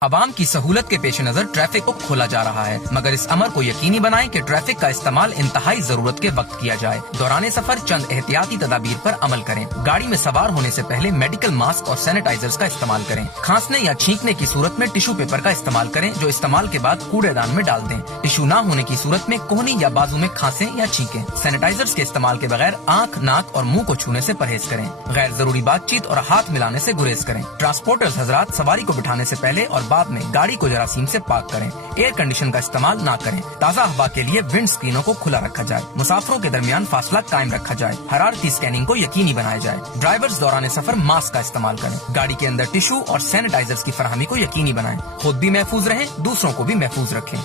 عوام کی سہولت کے پیش نظر ٹریفک کو کھولا جا رہا ہے، مگر اس امر کو یقینی بنائیں کہ ٹریفک کا استعمال انتہائی ضرورت کے وقت کیا جائے۔ دوران سفر چند احتیاطی تدابیر پر عمل کریں۔ گاڑی میں سوار ہونے سے پہلے میڈیکل ماسک اور سینیٹائزرز کا استعمال کریں۔ کھانسنے یا چھینکنے کی صورت میں ٹشو پیپر کا استعمال کریں جو استعمال کے بعد کوڑے دان میں ڈال دیں۔ ٹشو نہ ہونے کی صورت میں کوہنی یا بازو میں کھانسیں یا چھینکیں۔ سینیٹائزرز کے استعمال کے بغیر آنکھ، ناک اور منہ کو چھونے سے پرہیز کریں۔ غیر ضروری بات چیت اور ہاتھ ملانے سے گریز کریں۔ ٹرانسپورٹرز حضرات سواری کو بٹھانے سے پہلے اور بعد میں گاڑی کو جراثیم سے پاک کریں۔ ایئر کنڈیشن کا استعمال نہ کریں۔ تازہ ہوا کے لیے ونڈ سکرینوں کو کھلا رکھا جائے۔ مسافروں کے درمیان فاصلہ قائم رکھا جائے۔ حرارتی اسکیننگ کو یقینی بنایا جائے۔ ڈرائیورز دوران سفر ماسک کا استعمال کریں۔ گاڑی کے اندر ٹشو اور سینیٹائزرز کی فراہمی کو یقینی بنائیں۔ خود بھی محفوظ رہیں، دوسروں کو بھی محفوظ رکھیں۔